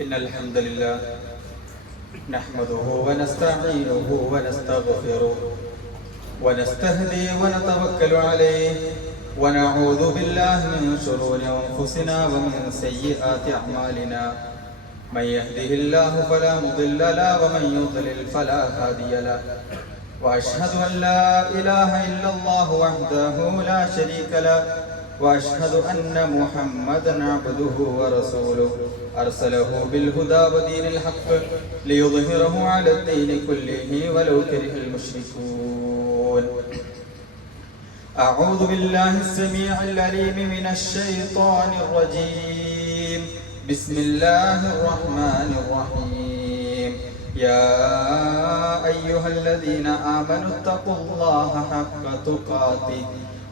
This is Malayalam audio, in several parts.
إن الحمد لله نحمده ونستعينه ونستغفره ونستهديه ونتوكل عليه ونعوذ بالله من شرور أنفسنا ومن سيئات أعمالنا من يهده الله فلا مضل له ومن يضلل فلا هادي له وأشهد أن لا إله إلا الله وحده لا شريك له وأشهد أن محمدا عبده ورسوله. أرسله بالهدى ودين الحق ليظهره على الدين كله ولو كره المشركون. أعوذ بالله السميع العليم من الشيطان الرجيم. بسم الله الرحمن الرحيم. يا أيها الذين آمنوا اتقوا الله حق تقاته.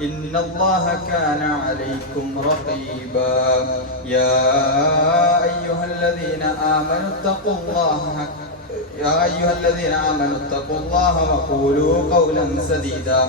إن الله كان عليكم رقيبا. يا أيها الذين آمنوا اتقوا الله يا أيها الذين آمنوا اتقوا الله وقولوا قولا سديدا.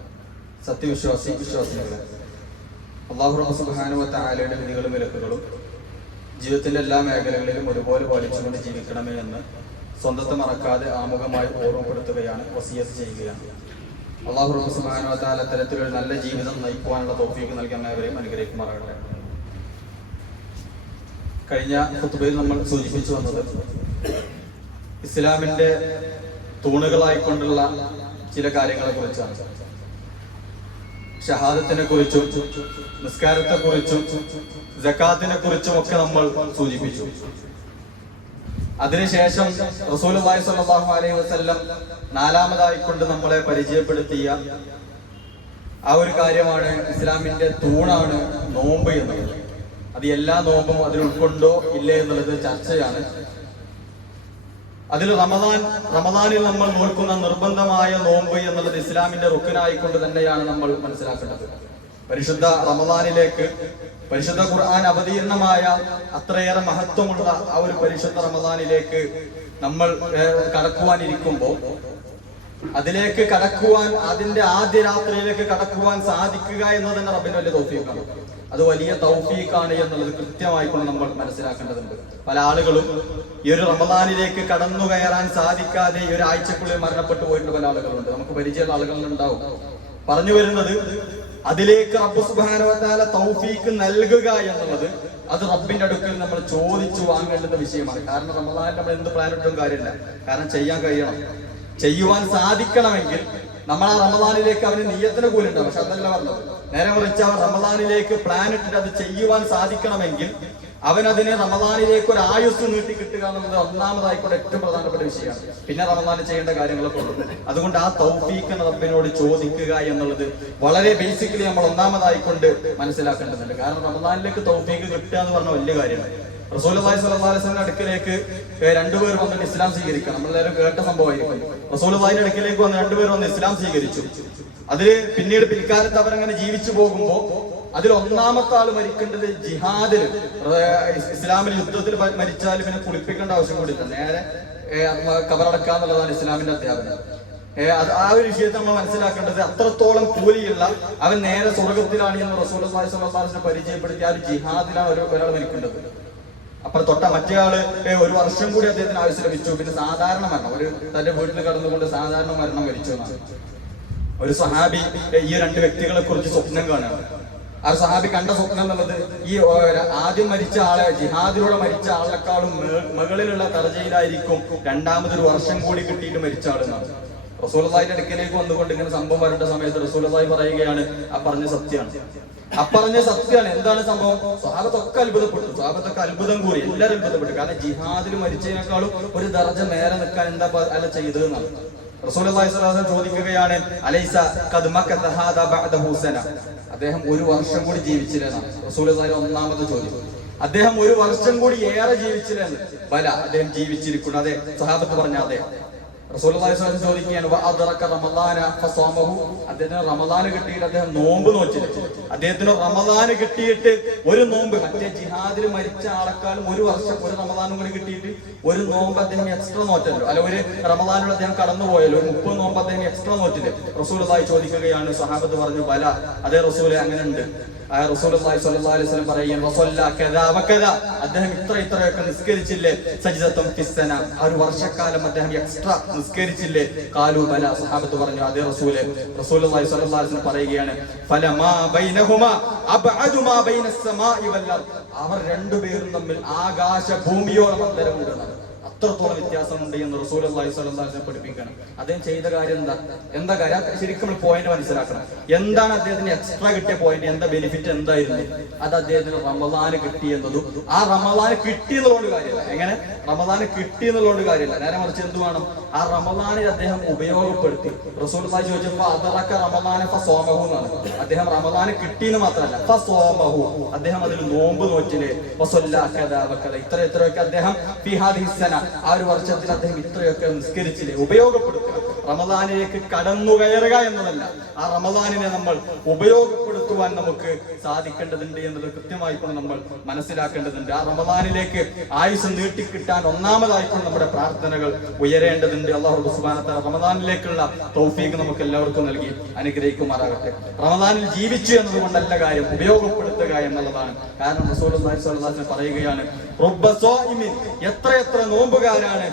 സത്യവിശ്വാസി വിശ്വാസികളെ. അള്ളാഹു സുബാനുവത്ത ആലയുടെ വിധികളും വിലക്കുകളും ജീവിതത്തിന്റെ എല്ലാ മേഖലകളിലും ഒരുപോലെ പാലിച്ചുകൊണ്ട് ജീവിക്കണമേ എന്ന് സ്വന്തത്തെ മറക്കാതെ ആമുഖമായി ഓർമ്മപ്പെടുത്തുകയാണ് വസിയത്ത് ചെയ്യുകയാണ്. അള്ളാഹു റബ്ബ് സുബ്ഹാനഹു താല തരത്തിലൊരു നല്ല ജീവിതം നയിക്കുവാനുള്ള തൗഫീഖ് നൽകാൻ ഏവരെയും അനുഗ്രഹിക്കുമാറാകട്ടെ. കഴിഞ്ഞ കുത്തുബയിൽ നമ്മൾ സൂചിപ്പിച്ചു വന്നത് ഇസ്ലാമിന്റെ തൂണുകളായിക്കൊണ്ടുള്ള ചില കാര്യങ്ങളെ കുറിച്ചാണ്. ഷഹാദത്തിനെ കുറിച്ചും നിസ്കാരത്തെ കുറിച്ചും ജക്കാത്തിനെ കുറിച്ചും ഒക്കെ നമ്മൾ സൂചിപ്പിച്ചു. അതിനുശേഷം റസൂൽ സല്ലാഹു അലൈഹി വസ്ല്ലം നാലാമതായി കൊണ്ട് നമ്മളെ പരിചയപ്പെടുത്തിയ ആ ഒരു കാര്യമാണ് ഇസ്ലാമിന്റെ തൂണാണ് നോമ്പ് എന്നുള്ളത്. അത് എല്ലാ നോമ്പും അതിൽ ഉൾക്കൊണ്ടോ ഇല്ലേ എന്നുള്ളത് ചർച്ചയാണ്. അതിൽ റമദാൻ റമദാനിൽ നമ്മൾ നോക്കുന്ന നിർബന്ധമായ നോമ്പ് എന്നുള്ളത് ഇസ്ലാമിന്റെ റുക്കനായിക്കൊണ്ട് തന്നെയാണ് നമ്മൾ മനസ്സിലാക്കേണ്ടത്. പരിശുദ്ധ റമദാനിലേക്ക് പരിശുദ്ധ ഖുർആൻ അവതീർണമായ അത്രയേറെ മഹത്വമുള്ള ആ ഒരു പരിശുദ്ധ റമദാനിലേക്ക് നമ്മൾ കടക്കുവാനിരിക്കുമ്പോൾ അതിലേക്ക് കടക്കുവാൻ അതിന്റെ ആദ്യ രാത്രിയിലേക്ക് കടക്കുവാൻ സാധിക്കുക എന്നത് തന്നെ റബ്ബിന്റെ വലിയ തൗഫീഖാണ്. അത് വലിയ തൗഫീഖാണ് എന്നുള്ളത് കൃത്യമായിക്കൊണ്ട് നമ്മൾ മനസ്സിലാക്കേണ്ടതുണ്ട്. പല ആളുകളും ഈ ഒരു റമദാനിലേക്ക് കടന്നു കയറാൻ സാധിക്കാതെ ഈ ഒരു ആഴ്ചക്കുള്ളിൽ മരണപ്പെട്ടു പോയിട്ടുള്ള പല ആളുകളുണ്ട്. നമുക്ക് പരിചയമുള്ള ആളുകളുണ്ടാവും പറഞ്ഞു വരുന്നത് അതിലേക്ക് റബ്ബ് സുബാനവത്താല തൗഫീക്ക് നൽകുക എന്നുള്ളത് അത് റബ്ബിന്റെ അടുക്കൽ നമ്മൾ ചോദിച്ചു വാങ്ങേണ്ടുന്ന വിഷയമാണ്. കാരണം റമദാനിൽ നമ്മൾ എന്ത് പ്ലാൻ ഇട്ടും കാര്യമില്ല. കാരണം ചെയ്യാൻ കഴിയണം. ചെയ്യുവാൻ സാധിക്കണമെങ്കിൽ നമ്മൾ ആ റമദാനിലേക്ക് അവന് നിയത്തിന് കൂലുണ്ടാവും. പക്ഷെ അതല്ല പറഞ്ഞത്. നേരെ മറിച്ച് അവൻ റമദാനിലേക്ക് പ്ലാൻ ഇട്ടിട്ട് അത് ചെയ്യുവാൻ സാധിക്കണമെങ്കിൽ അവൻ അതിനെ റമദാനിലേക്ക് ഒരു ആയുസ് നീട്ടി കിട്ടുക എന്നുള്ളത് ഒന്നാമതായിക്കൊണ്ട് ഏറ്റവും പ്രധാനപ്പെട്ട വിഷയമാണ്. പിന്നെ റമദാനിൽ ചെയ്യേണ്ട കാര്യങ്ങളൊക്കെ ഉള്ളത് അതുകൊണ്ട് ആ തൗഫീഖ് റബ്ബിനോട് ചോദിക്കുക എന്നുള്ളത് വളരെ ബേസിക്കലി നമ്മൾ ഒന്നാമതായിക്കൊണ്ട് മനസ്സിലാക്കേണ്ടതുണ്ട്. കാരണം റമദാനിലേക്ക് തൗഫീഖ് കിട്ടുക എന്ന് പറഞ്ഞ വലിയ കാര്യമാണ്. റസൂലി സ്വലാസ്ലിന്റെ അടുക്കലേക്ക് ഏഹ് രണ്ടുപേർ വന്നിട്ട് ഇസ്ലാം സ്വീകരിക്കണം. നമ്മളെല്ലാവരും കേട്ട സംഭവമായിരിക്കും. റസൂലുള്ളാഹിന്റെ അടുക്കലേക്ക് വന്ന് രണ്ടുപേർ വന്ന് ഇസ്ലാം സ്വീകരിച്ചു. അതിൽ പിന്നീട് പിൽക്കാലത്ത് അവരങ്ങനെ ജീവിച്ചു പോകുമ്പോ അതിൽ ഒന്നാമത്തെ ആൾ മരിക്കേണ്ടത് ജിഹാദിൽ ഇസ്ലാമിൽ യുദ്ധത്തിൽ മരിച്ചാൽ പിന്നെ കുളിപ്പിക്കേണ്ട ആവശ്യം കൂടിയില്ല. നേരെ കബറടക്കുക എന്നുള്ളതാണ് ഇസ്ലാമിന്റെ അധ്യാപനം. ആ ഒരു വിഷയത്തെ നമ്മൾ മനസ്സിലാക്കേണ്ടത് അത്രത്തോളം കൂലിയുള്ള അവൻ നേരെ സ്വർഗത്തിലാണ് എന്ന് റസൂൽ പരിചയപ്പെടുത്തി ആ ഒരു ജിഹാദിലാണ് ഒരാൾ മരിക്കേണ്ടത്. അപ്പൊ തൊട്ട മറ്റേ ആൾ ഒരു വർഷം കൂടി അദ്ദേഹത്തിന് ആയുസ് പിന്നെ സാധാരണ മരണം. ഒരു തന്റെ വീട്ടിൽ കടന്നുകൊണ്ട് സാധാരണ മരണം മരിച്ചു എന്നാണ്. ഒരു സഹാബി ഈ രണ്ട് വ്യക്തികളെ കുറിച്ച് സ്വപ്നം കാണുകയാണ്. ആ സഹാബി കണ്ട സ്വപ്നം എന്നുള്ളത് ഈ ആദ്യം മരിച്ച ആളെ ജിഹാദിലൂടെ മരിച്ച ആളെക്കാളും മുകളിലുള്ള തലജയിലായിരിക്കും രണ്ടാമതൊരു വർഷം കൂടി കിട്ടിയിട്ട് മരിച്ച ആളെന്നാണ് റസൂലതായിന്റെ അടുക്കലേക്ക് വന്നുകൊണ്ട് ഇങ്ങനെ സംഭവം വരേണ്ട സമയത്ത് റസൂലതായി പറയുകയാണ് ആ പറഞ്ഞ സത്യമാണ്. ആ പറഞ്ഞ സത്യമാണ്. എന്താണ് സംഭവം? സ്വാഗത്തൊക്കെ അത്ഭുതപ്പെട്ടു സ്വാഗത്തൊക്കെ അത്ഭുതം കൂടി. എല്ലാവരും അത്ഭുതപ്പെട്ടു. കാരണം ജിഹാദിൽ മരിച്ചതിനേക്കാളും ഒരു ദർജ നേരെ നിൽക്കാൻ എന്താ അല്ല ചെയ്തതെന്നാണ്. സ്വല്ലല്ലാഹു അലൈഹി ചോദിക്കുകയാണ് അലൈസ ഖദ് മക്കത ഹാദാ ബഅദഹു സന അദ്ദേഹം ഒരു വർഷം കൂടി ജീവിച്ചില്ലെന്നാണ് റസൂലുള്ളാഹി ഒന്നാമത്തെ ചോദ്യം. അദ്ദേഹം ഒരു വർഷം കൂടി ഏറെ ജീവിച്ചില്ലെന്ന്. ബല അദ്ദേഹം ജീവിച്ചിരിക്കുന്നു. അതെ സഹാബത്ത് പറഞ്ഞ അതെ. ചോദിക്കുകയാണ് അദ്ദേഹത്തിന് റമദാന് കിട്ടിയിട്ട് അദ്ദേഹം നോമ്പ് നോച്ചില്ല അദ്ദേഹത്തിന് റമദാന് കിട്ടിയിട്ട് ഒരു നോമ്പ് മറ്റേ ജിഹാദിൽ മരിച്ച ആളെക്കാളും ഒരു വർഷം ഒരു റമദാനും കൂടി കിട്ടിയിട്ട് ഒരു നോമ്പ് അദ്ദേഹം എക്സ്ട്രാ നോറ്റല്ലോ. അല്ല ഒരു റമളാനിൽ അദ്ദേഹം കടന്നുപോയല്ലോ ഒരു മുപ്പത് നോമ്പ് അദ്ദേഹം എക്സ്ട്രാ നോറ്റില്ല. റസൂലുള്ളാഹി ചോദിക്കുകയാണ് സഹാബത്ത് പറഞ്ഞു ബല അതേ റസൂൽ അങ്ങനെ ഉണ്ട് വസല്ലം പറയുകയാണ് അദ്ദേഹം ഇത്ര ഇത്രയൊക്കെ നിസ്കരിച്ചില്ലേ? സജിതത്വം ഫിസ്സന. ആ ഒരു വർഷക്കാലം അദ്ദേഹം എക്സ്ട്രാ നിസ്കരിച്ചില്ലേ? കാലു ബല സഹാബത്ത് പറഞ്ഞു അതേ റസൂൽ അലൈഹി വസല്ലം പറയുകയാണ് അവർ രണ്ടുപേരും തമ്മിൽ ആകാശ ഭൂമിയോളം അന്തരമുണ്ട് എന്നാണ്. അത്രത്തോളം വ്യത്യാസമുണ്ട് എന്ന് റസൂൽ അള്ളാഹി സ്വലം പഠിപ്പിക്കണം അദ്ദേഹം ചെയ്ത കാര്യം എന്താ? എന്താ കാര്യം? ശരിക്കും നമ്മൾ പോയിന്റ് മനസ്സിലാക്കണം. എന്താണ് അദ്ദേഹത്തിന് എക്സ്ട്രാ കിട്ടിയ പോയിന്റ് എന്താ ബെനിഫിറ്റ് എന്തായിരുന്നു? അത് അദ്ദേഹത്തിന് റമദാന് കിട്ടി എന്നതും ആ റമദാന് കിട്ടി എന്നുള്ളത് കാര്യമില്ല. എങ്ങനെ? റമദാന് കിട്ടി എന്നുള്ളത് കാര്യമില്ല. നേരെ മറിച്ച് എന്ത് ആ റമദാനിൽ അദ്ദേഹം ഉപയോഗപ്പെടുത്തി. റസൂൽ അള്ളാഹി ചോദിച്ചപ്പോ അതറക്ക റമദാന സോമഹു എന്നാണ്. അദ്ദേഹം റമദാന് കിട്ടിയെന്ന് മാത്രമല്ല ഫ സോമഹു അദ്ദേഹം അതിൽ നോമ്പ് നോറ്റില്ലേ? ഇത്ര ഇത്രയൊക്കെ അദ്ദേഹം ആ ഒരു വർഷത്തിൽ അദ്ദേഹം ഇത്രയൊക്കെ നിസ്കരിച്ചില്ലേ? ഉപയോഗപ്പെടുത്തുക റമദാനിലേക്ക് കടന്നു കയറുക എന്നതല്ല. ആ റമദാനിനെ നമ്മൾ ഉപയോഗപ്പെടുത്തുവാൻ നമുക്ക് സാധിക്കേണ്ടതുണ്ട് എന്നത് കൃത്യമായിക്കൊണ്ട് നമ്മൾ മനസ്സിലാക്കേണ്ടതുണ്ട്. ആ റമദാനിലേക്ക് ആയുസ് നീട്ടിക്കിട്ടാൻ ഒന്നാമതായിക്കൊണ്ട് നമ്മുടെ പ്രാർത്ഥനകൾ ഉയരേണ്ടതുണ്ട്. അള്ളാഹു സുബാനത്ത റമദാനിലേക്കുള്ള തൗഫീഖ് നമുക്ക് എല്ലാവർക്കും നൽകി അനുഗ്രഹിക്കുമാറാകട്ടെ. റമദാനിൽ ജീവിച്ചു എന്നതുകൊണ്ടല്ല കാര്യം ഉപയോഗപ്പെടുത്തുക എന്നുള്ളതാണ്. കാരണം റസൂൽ പറയുകയാണ് എത്ര എത്ര എത്ര നോമ്പുകാരാണ്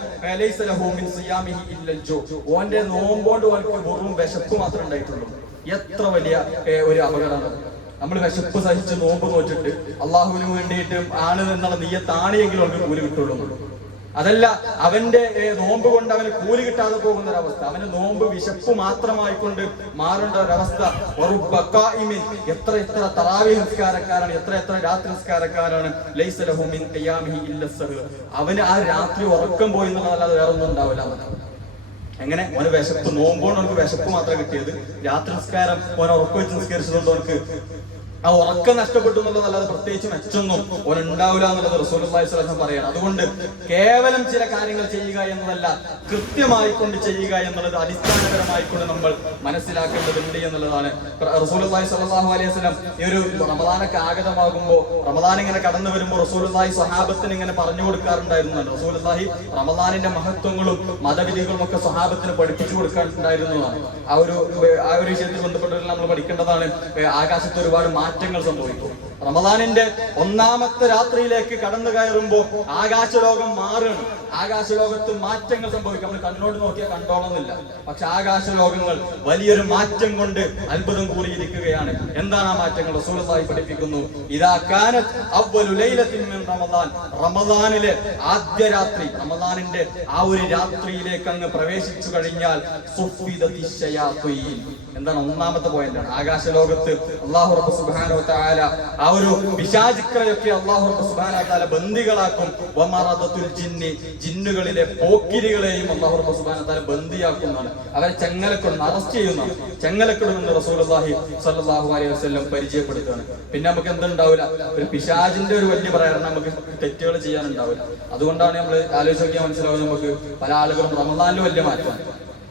ഓന്റെ നോമ്പോണ്ട് ഓൻക്ക് വെറും വിശപ്പ് മാത്രമേ ഉണ്ടായിട്ടുള്ളൂ. എത്ര വലിയ ഒരു അപകടമാണ്. നമ്മൾ വിശപ്പ് സഹിച്ച് നോമ്പ് നോറ്റിട്ട് അള്ളാഹുവിന് വേണ്ടിയിട്ട് ആണ് എന്നുള്ള നീയത്താണിയെങ്കിലും അവർക്ക് കൂലി കിട്ടുള്ളൂ. അതല്ല അവന്റെ നോമ്പ് കൊണ്ട് അവന് കൂലി കിട്ടാതെ പോകുന്ന ഒരവസ്ഥ അവന് നോമ്പ് വിശപ്പ് മാത്രമായിക്കൊണ്ട് മാറേണ്ട ഒരവസ്ഥ. എത്ര എത്ര തറാവി നിസ്കാരക്കാരാണ് എത്ര എത്ര രാത്രി നിസ്കാരക്കാരാണ്. അവന് ആ രാത്രി ഉറക്കം പോയി എന്നുള്ളതല്ലാതെ വേറെ ഒന്നും ഉണ്ടാവില്ല. എങ്ങനെ ഓന് വിശപ്പ് നോമ്പോണ്ട് അവർക്ക് വിശപ്പ് മാത്രം കിട്ടിയത് രാത്രി നിസ്കാരം ഓൻ ഉറക്കം വെച്ച് നിസ്കരിച്ചതുകൊണ്ട് അവർക്ക് ആ ഉറക്കം നഷ്ടപ്പെട്ടു എന്നുള്ളതല്ലാതെ പ്രത്യേകിച്ച് മെച്ചൊന്നും ഉണ്ടാവില്ല എന്നുള്ളത് റസൂൽ സ്വലം പറയണം. അതുകൊണ്ട് കേവലം ചില കാര്യങ്ങൾ ചെയ്യുക എന്നതല്ല കൃത്യമായിക്കൊണ്ട് ചെയ്യുക എന്നുള്ളത് അടിസ്ഥാനപരമായിക്കൊണ്ട് നമ്മൾ മനസ്സിലാക്കേണ്ടതുണ്ട് എന്നുള്ളതാണ്. റസൂൽ സ്വല്ലല്ലാഹു അലൈഹി വസല്ലം ഈ ഒരു റമദാനൊക്കെ ആഗതമാകുമ്പോൾ റമദാൻ ഇങ്ങനെ കടന്നു വരുമ്പോൾ റസൂൽ സ്വഹാബത്തിന് ഇങ്ങനെ പറഞ്ഞു കൊടുക്കാറുണ്ടായിരുന്നു റസൂൽ റമദാനിന്റെ മഹത്വങ്ങളും മതവിധികളും ഒക്കെ സ്വഹാബത്തിന് പഠിപ്പിച്ചു കൊടുക്കാറുണ്ടായിരുന്നതാണ്. ആ ഒരു ആ ഒരു വിഷയത്തിൽ ബന്ധപ്പെട്ടവരെല്ലാം നമ്മൾ പഠിക്കേണ്ടതാണ്. ആകാശത്ത് ഒരുപാട് മാറ്റങ്ങൾ സംഭവിക്കും. റമദാനിന്റെ ഒന്നാമത്തെ രാത്രിയിലേക്ക് കടന്നു കയറുമ്പോൾ ആകാശലോകം മാറുകയാണ്. ആകാശലോകത്ത് മാറ്റങ്ങൾ സംഭവിക്കും. നമ്മൾ കണ്ണോട് നോക്കിയാൽ കണ്ടോളന്നില്ല. പക്ഷെ ആകാശലോകങ്ങൾ വലിയൊരു മാറ്റം കൊണ്ട് അത്ഭുതം കൂടിയിരിക്കുകയാണ് എന്താണ് ആ മാറ്റങ്ങൾ? റസൂലുള്ളാഹി പഠിപ്പിക്കുന്നു ഇതാ കാനത്ത് റമദാൻ. റമദാനിലെ ആദ്യ രാത്രി റമദാനിന്റെ ആ ഒരു രാത്രിയിലേക്ക് അങ്ങ് പ്രവേശിച്ചു കഴിഞ്ഞാൽ എന്താണ് ഒന്നാമത്തെ പോയിന്റ് ആകാശലോകത്ത് അള്ളാഹു റബ്ബ് വതആല ആ ഒരു പിശാചിക്രയൊക്കെ അള്ളാഹു റബ്ബ് വതആല ബന്ദികളാക്കും. ജിന്നി ജിന്നുകളിലെ പോക്കിരികളെയും അള്ളാഹു റബ്ബു സുബ്ഹാനഹു വതആല ബന്ദിയാക്കുന്നതാണ്. അവരെ ചെങ്ങലക്കൊടുന്ന് അറസ്റ്റ് ചെയ്യുന്നതാണ്. ചെങ്ങലക്കൊടുന്ന് റസൂലുള്ളാഹി സ്വല്ലല്ലാഹു അലൈഹി വസല്ലം പരിചയപ്പെടുത്തുകയാണ്. പിന്നെ നമുക്ക് എന്തുണ്ടാവില്ല? ഒരു പിശാജിന്റെ ഒരു വലിയ പ്രേരണ നമുക്ക് തെറ്റുകൾ ചെയ്യാനുണ്ടാവില്ല. അതുകൊണ്ടാണ് നമ്മൾ ആലോചിച്ച് നോക്കിയാൽ മനസ്സിലാവും നമുക്ക് പല ആളുകളും റമദാനിൽ വലിയ മാറ്റമാണ്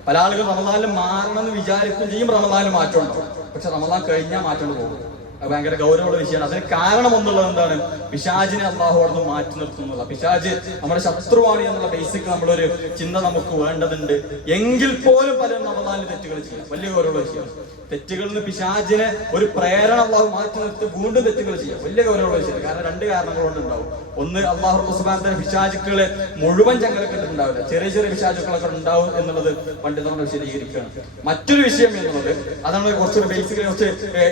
പല ആളുകൾ റമദാനിൽ മാറണം എന്ന് വിചാരിക്കും ചെയ്യും റമദാനിൽ മാറ്റം ഉണ്ടാവും. പക്ഷെ റമദാൻ കഴിഞ്ഞാൽ മാറ്റം പോകും. ഭയങ്കര ഗൗരവമുള്ള വിഷയമാണ്. അതിന് കാരണം എന്നുള്ളത് എന്താണ്? പിശാജിനെ അള്ളാഹു അവിടെ നിന്ന് മാറ്റി നിർത്തുന്നുള്ള പിശാജ് നമ്മുടെ ശത്രുവാണ് എന്നുള്ള ബേസിക് നമ്മളൊരു ചിന്ത നമുക്ക് വേണ്ടതുണ്ട്. എങ്കിൽ പോലും പലരും റമദാനിൽ തെറ്റുകൾ ചെയ്യാം. വലിയ ഗൗരവമുള്ള വിഷയമാണ്. തെറ്റുകളിൽ നിന്ന് പിശാജിനെ ഒരു പ്രേരണ അള്ളാഹു മാറ്റി നിർത്തി വീണ്ടും തെറ്റുകൾ ചെയ്യാം. വലിയ ഗൗരവമുള്ള വിഷയം കാരണം രണ്ട് കാരണങ്ങൾ കൊണ്ട് ഉണ്ടാവും. ഒന്ന് അള്ളാഹു റസുബാന്റെ പിശാചുക്കളെ മുഴുവൻ ചങ്ങലക്കെട്ടിട്ടുണ്ടാവില്ല ചെറിയ ചെറിയ പിശാചുക്കളൊക്കെ ഉണ്ടാവും എന്നുള്ളത് പണ്ഡിതങ്ങൾ വിശദീകരിക്കുകയാണ്. മറ്റൊരു വിഷയം എന്നുള്ളത് അതാണ് കുറച്ചൊരു ബേസിക്കലി കുറച്ച്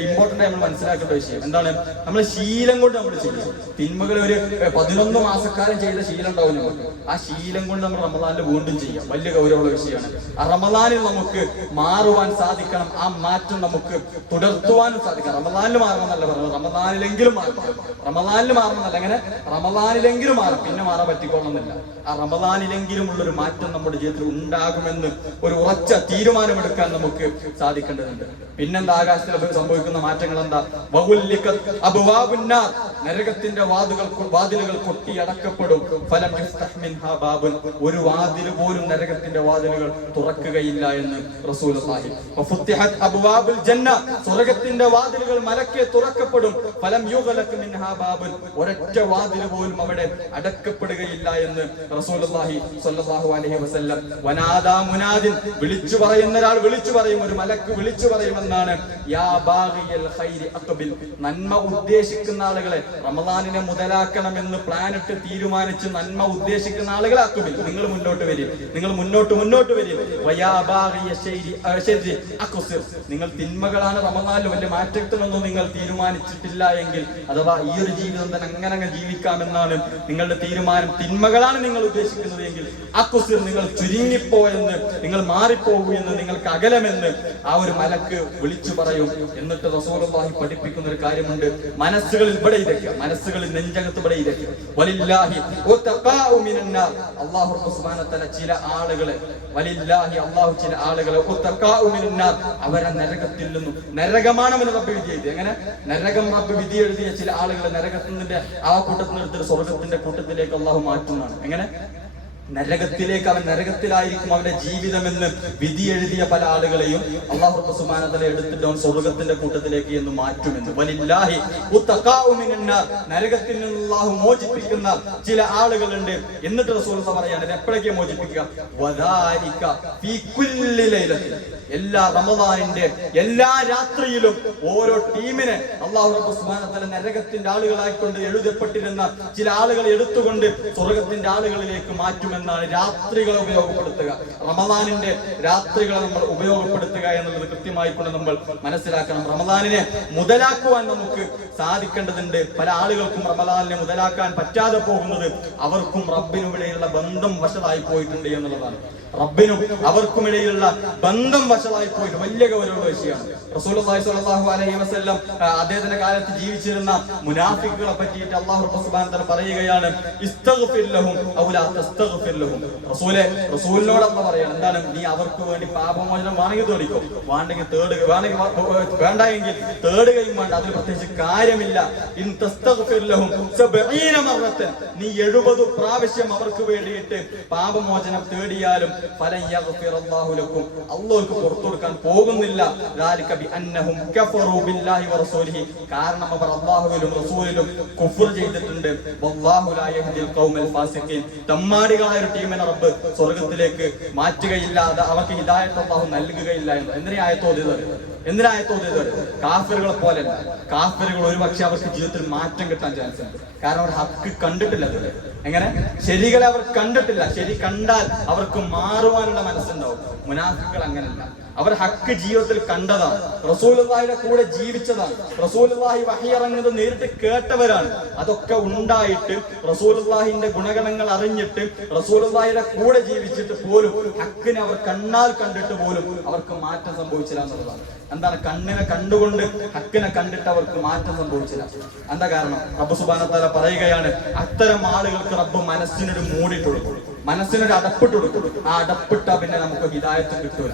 ഇമ്പോർട്ടന്റ് നമ്മൾ മനസ്സിലാക്കി മനസ്സിലാക്കേണ്ട വിഷയം എന്താണ്? നമ്മൾ ശീലം കൊണ്ട് നമ്മൾ ചെയ്യും. തിന്മകൾ ഒരു പതിനൊന്ന് മാസക്കാലം ചെയ്ത ശീലം ഉണ്ടാവും നമുക്ക്. ആ ശീലം കൊണ്ട് നമ്മൾ റമദാനിൽ വീണ്ടും ചെയ്യാം. വലിയ ഗൗരവമുള്ള വിഷയമാണ്. ആ റമദാനിൽ നമുക്ക് മാറുവാൻ സാധിക്കണം. ആ മാറ്റം നമുക്ക് തുടർത്തുവാനും സാധിക്കണം. റമദാനിൽ മാറണമെന്നല്ല പറഞ്ഞത്. റമദാനിലെങ്കിലും മാറണം റമദാനിൽ മാറണമെന്നല്ല. അങ്ങനെ റമദാനിലെങ്കിലും മാറും. പിന്നെ മാറാൻ പറ്റിക്കൊള്ളുന്നില്ല ആ റമദാനിലെങ്കിലും ഉള്ളൊരു മാറ്റം നമ്മുടെ ജീവിതത്തിൽ ഉണ്ടാകുമെന്ന് ഒരു ഉറച്ച തീരുമാനമെടുക്കാൻ നമുക്ക് സാധിക്കേണ്ടതുണ്ട്. പിന്നെന്താ? ആകാശത്തിൽ സംഭവിക്കുന്ന മാറ്റങ്ങൾ എന്താ وغلقت أبواب النار നരകത്തിന്റെ വാതുകൾ വാതിലുകൾ കൊട്ടി അടക്കപ്പെടും. ഫലം ബാബുൻ. ഒരു വാതിൽ പോലും നരകത്തിന്റെ വാതിലുകൾ തുറക്കുകയില്ല എന്ന് റസൂൽ അബ്വാബുൽ ജന്ന. സ്വർഗത്തിന്റെ വാതിലുകൾ മലക്കെ തുറക്കപ്പെടും. ഫലം യുഗലക് മിൻഹാ ബാബുൻ. ഒരൊറ്റ വാതിൽ പോലും അവിടെ അടക്കപ്പെടുകയില്ല എന്ന് റസൂലുള്ളാഹി സ്വല്ലല്ലാഹു അലൈഹി വസല്ലം. വനാദാ മുനാദിൻ. വിളിച്ചു പറയുന്ന ഒരാൾ വിളിച്ചു പറയും. ഒരു മലക്ക് വിളിച്ചു പറയുമെന്നാണ്. യാ ബാഗിയൽ ഖൈരി നന്മ ഉദ്ദേശിക്കുന്ന ആളുകളെ റമദാനിനെ മുതലാക്കണമെന്ന് പ്ലാനിട്ട് തീരുമാനിച്ച് നന്മ ഉദ്ദേശിക്കുന്ന ആളുകളെ നിങ്ങൾ മുന്നോട്ട് വരും നിങ്ങൾ മുന്നോട്ട് മുന്നോട്ട് വരും നിങ്ങൾ തിന്മകളാണ് റമദാനിൽ വലിയ മാറ്റത്തിനൊന്നും നിങ്ങൾ തീരുമാനിച്ചിട്ടില്ല എങ്കിൽ അഥവാ ഈ ഒരു ജീവിതം തന്നെ അങ്ങനെ അങ്ങ് ജീവിക്കാമെന്നാണ് നിങ്ങളുടെ തീരുമാനം. തിന്മകളാണ് നിങ്ങൾ ഉദ്ദേശിക്കുന്നത് എങ്കിൽ അക്കുസിർ നിങ്ങൾ ചുരുങ്ങിപ്പോയെന്ന് നിങ്ങൾ മാറിപ്പോകൂ എന്ന് നിങ്ങൾക്ക് അകലമെന്ന് ആ ഒരു മലക്ക് വിളിച്ചു പറയും. എന്നിട്ട് റസൂലുള്ളാഹി പഠിപ്പിക്കുന്ന ഒരു കാര്യമുണ്ട്. മനസ്സുകളിൽ ഇവിടെ ഇരക്കുക മനസ്സുകളിൽ നെഞ്ചകത്ത് ഇവിടെ വലില്ലാഹി. അല്ലാഹു സുബ്ഹാനഹു ചില ആളുകളെ വലില്ലാഹി അല്ലാഹു ചില ആളുകളെ. അവരെ നരകത്തിൽ നിന്നും നരകമാണെന്ന് റബ്ബ് വിധി എഴുതി എങ്ങനെ? നരകം റബ്ബ് വിധി എഴുതിയ ചില ആളുകളെ നരകത്തിന്റെ ആ കൂട്ടത്തിൽ നിന്ന് എടുത്തിട്ട് സ്വർഗത്തിന്റെ കൂട്ടത്തിലേക്ക് അള്ളാഹു മാറ്റുന്നതാണ്. എങ്ങനെ? നരകത്തിലേക്ക് അവൻ നരകത്തിലായിരിക്കും അവന്റെ ജീവിതമെന്ന് വിധി എഴുതിയ പല ആളുകളെയും അള്ളാഹു സുമാനതല എടുത്തിട്ട് അവൻ സ്വർഗത്തിന്റെ കൂട്ടത്തിലേക്ക് എന്ന് മാറ്റുമെന്ന്. വലില്ലാഹി. നരകത്തിൽ നിന്ന് മോചിപ്പിക്കുന്ന ചില ആളുകളുണ്ട്. എന്നിട്ട് റസൂൽ പറയാണ് എപ്പോഴൊക്കെ മോചിപ്പിക്കുക? എല്ലാ റമദാനിന്റെ എല്ലാ രാത്രിയിലും ഓരോ ടീമിനെ അള്ളാഹു റബ്ബ് സുബ്ഹാനഹു വ തആല നരകത്തിന്റെ ആളുകളായിക്കൊണ്ട് എഴുതപ്പെട്ടിരുന്ന ചില ആളുകളെ എടുത്തുകൊണ്ട് സ്വർഗത്തിന്റെ ആളുകളിലേക്ക് മാറ്റുമെന്നാണ് രാത്രികളെ ഉപയോഗപ്പെടുത്തുക. റമദാനിന്റെ രാത്രികളെ നമ്മൾ ഉപയോഗപ്പെടുത്തുക എന്നുള്ളത് കൃത്യമായി കൊണ്ട് നമ്മൾ മനസ്സിലാക്കണം. റമദാനിനെ മുതലാക്കുവാൻ നമുക്ക് സാധിക്കേണ്ടതുണ്ട്. പല ആളുകൾക്കും റമദാനിനെ മുതലാക്കാൻ പറ്റാതെ പോകുന്നത് അവർക്കും റബ്ബിനുവിടെയുള്ള ബന്ധം വശതായി പോയിട്ടുണ്ട് എന്നുള്ളതാണ്. റബ്ബിനും അവർക്കുമിടയിലുള്ള ബന്ധം വശമായി പോയിട്ട് വലിയ ഗൗരവ വിഷയമാണ്. റസൂലുള്ളാഹി സ്വല്ലല്ലാഹു അലൈഹി വസല്ലം ആ, അദ്ദേഹത്തിന്റെ കാലത്ത് ജീവിച്ചിരുന്ന മുനാഫിക്കുകളെ പറ്റിയിട്ട് സുബ്ഹാനഹു പറയുകയാണ് റസൂലേ റസൂലിനോട് എന്താണ് നീ അവർക്ക് വേണ്ടി പാപമോചനം വാണെങ്കിൽ തേടിക്കോ വേണ്ടെങ്കിൽ തേടുക വേണമെങ്കിൽ വേണ്ട എങ്കിൽ തേടുകയും വേണ്ട അതിൽ പ്രത്യേകിച്ച് കാര്യമില്ല. നീ 70 പ്രാവശ്യം അവർക്ക് വേണ്ടിയിട്ട് പാപമോചനം തേടിയാലും പോകുന്നില്ല. കാരണം അവർ ചെയ്തിട്ടുണ്ട്. റബ്ബ് മാറ്റുകയില്ലാതെ അവർക്ക് ഹിദായത്ത് നൽകുകയില്ല എന്ന്. എന്തിനായ തോന്നിയത് എന്തിനാ തോന്നിയത്? കാഫറുകളെ പോലെ കാഫറുകൾ ഒരു പക്ഷെ അവർക്ക് ജീവിതത്തിൽ മാറ്റം കിട്ടാൻ ചാൻസ് ഉണ്ട്. കാരണം അവർ ഹക്ക് കണ്ടിട്ടില്ല അതിൽ എങ്ങനെ? ശരികളെ അവർ കണ്ടിട്ടില്ല. ശരി കണ്ടാൽ അവർക്ക് മാറുവാനുള്ള മനസ്സുണ്ടാവും. മുനാഫിക്കൾ അങ്ങനല്ല. അവർ ഹക്ക് ജീവിതത്തിൽ കണ്ടതാണ്. റസൂലുള്ളാഹിയുടെ കൂടെ ജീവിച്ചതാണ്. റസൂലുള്ളാഹി വഹി ഇറങ്ങുന്നത് നേരിട്ട് കേട്ടവരാണ്. അതൊക്കെ ഉണ്ടായിട്ട് റസൂലുള്ളാഹിന്റെ ഗുണഗണങ്ങൾ അറിഞ്ഞിട്ട് റസൂലുള്ളാഹിയുടെ കൂടെ ജീവിച്ചിട്ട് പോലും ഹക്കിനെ അവർ കണ്ണാൽ കണ്ടിട്ട് പോലും അവർക്ക് മാറ്റം സംഭവിച്ചില്ല എന്നുള്ളതാണ്. എന്താണ് കണ്ണിനെ കണ്ടുകൊണ്ട് ഹക്കിനെ കണ്ടിട്ട് അവർക്ക് മാറ്റം സംഭവിച്ചില്ല? എന്താ കാരണം? റബ്ബ് സുബാനത്താല പറയുകയാണ് അത്തരം ആളുകൾക്ക് റബ്ബ് മനസ്സിനൊരു മൂടിട്ട് കൊടുക്കും. മനസ്സിനൊരു അടപ്പിട്ട് കൊടുക്കും. ആ അടപ്പിട്ട പിന്നെ നമുക്ക് വിദായത്ത് കിട്ടൂല.